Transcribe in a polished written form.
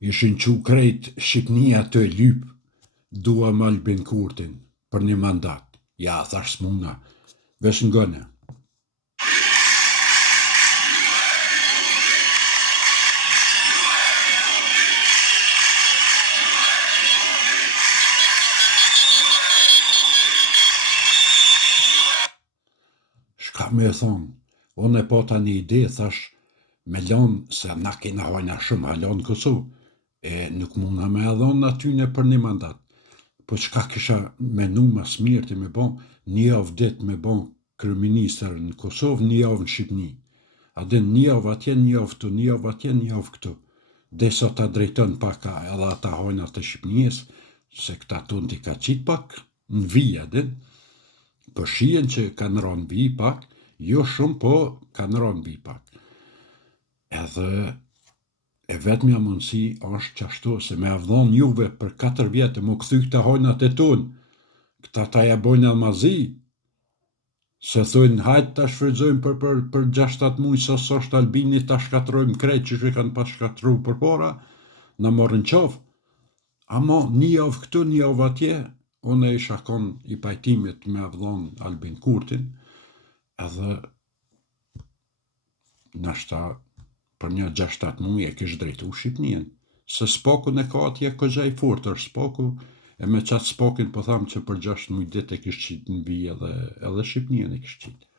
Ishin që krejt Shqipnia të lyp, dua më Albin Kurtin për një mandat. Ja, thash smuna, vesh ngëne. Shka me e thonë, unë e pota një ide, thash, me lonë se na kena hojna shumë halon Kosovë, nuk muna me adhon atyne për një mandat. Po çka kisha menu mas mirë të me bon, një javë dit me bon kryeministër në Kosovë, një javë në Shqipni. A din një javë atje, një javë këtu, një javë atje, një javë këtu. Desa ta drejton paka edhe ata hojna të Shqipnijës, se këta tonë t'i ka qitë pak në vija, din. Po shien që kanë ronë vi pak, jo shumë, po kanë ronë vi pak. Edhe e vetëmja mundësi është qashtu, se me avdhon juve për 4 vjetë, më këthy këta hojnat e tonë, këta ta ja bojnë almazi, se thujnë hajtë ta shfrydzojmë për 6-7 mujë, sa është Albini ta shkatrojmë krejt që që kanë pa shkatru për para, në morën qovë. Amo një javë këtu, një javë atje, unë e isha kon i pajtimit me avdhon Albin Kurtin, edhe nashta për një 6-7 mujë e kish drejtu Shqipnien, se spokun e ka atje këgja i furtër, spoku, e me qatë spokin po thamë që për 6 mujë dit e kish qitë në vijë edhe Shqipnien e kish qitë.